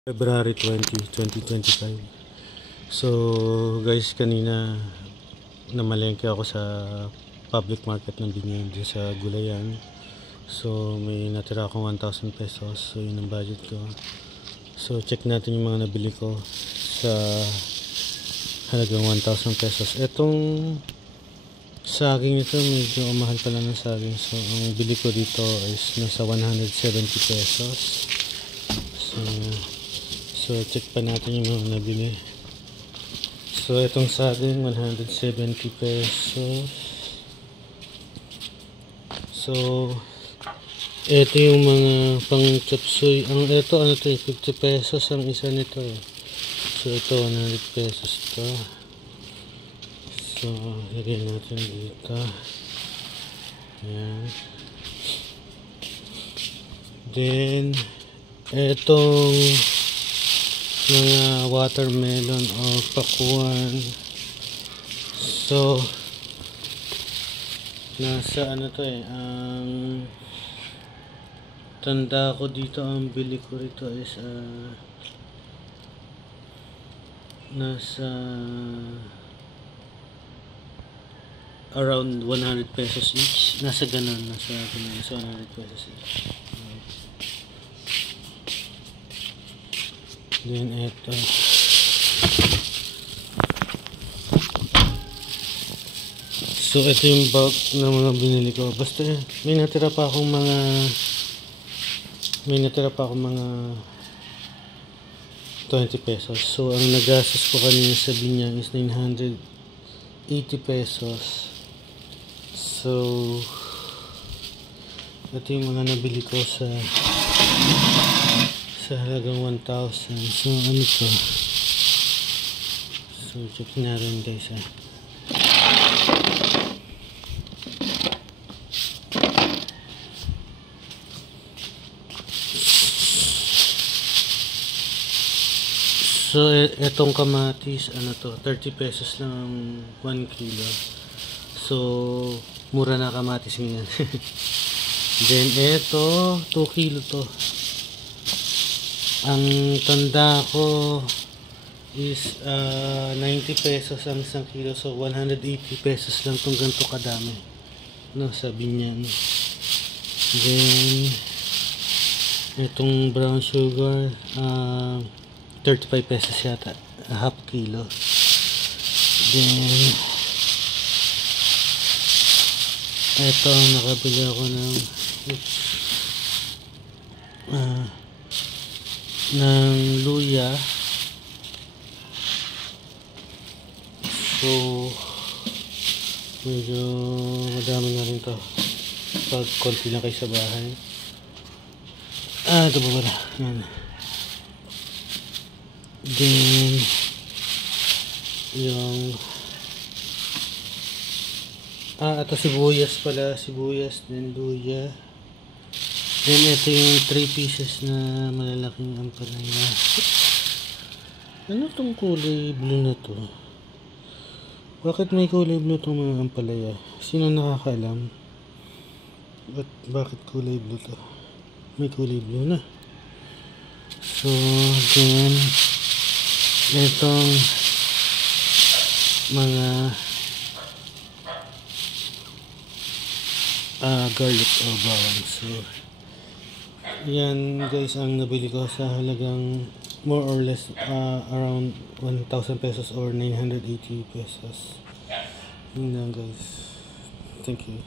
February 20, 2025. So guys, kanina namalengke ako sa public market ng Binyan din sa Gulayan. So may natira akong 1,000 pesos. So yun ang budget ko. So check natin yung mga nabili ko sa halagang 1,000 pesos. Etong saging ito, medyo mahal pala ng saging. So ang bili ko dito is nasa 170 pesos. So check pa natin yung mga nabili. So itong saging 170 pesos. So ito yung mga pang chop suey. Ang ito ano to, 50 pesos ang isa nito eh. So ito 100 pesos to. So lagyan natin dito. Ayan. Then etong mga watermelon o pakuan. So nasa ano to eh, ang tanda ko dito, ang bili ko rito is nasa around 100 pesos each. Nasa ganun, nasa 100 pesos each. Then eto, so ito yung bulk ng mga binili ko. Basta may natira pa akong mga 20 pesos. So ang nagastos ko kanina sa Binyan is 980 pesos. So ito yung mga nabili ko sa halagang 1,000. So ano to? So check na rin guys . So etong kamatis ano to, 30 pesos lang 1 kilo. So mura na kamatis ngayon. Then eto 2 kilo to. Ang tanda ko is 90 pesos ang 1 kilo. So 180 pesos lang itong ganito kadami, no, sa Binyan. Then itong brown sugar 35 pesos yata, half kilo. Then eto nakabili ako ng luya. So medyo madami na rin to pag konti lang kayo sa bahay. Ito ba pala yan. Then yung ito sibuyas pala, sibuyas, then luya. Then ito yung 3 pieces na malalaking ampalaya. Ano tong kulay blue na to? Bakit may kulay blue tong mga ampalaya? Sino nakakaalam? Bakit kulay blue to? May kulay blue na. So then itong mga garlic o bawang. So yan guys ang nabili ko sa halagang more or less around 1,000 pesos or 980 pesos. Yun lang guys. Thank you.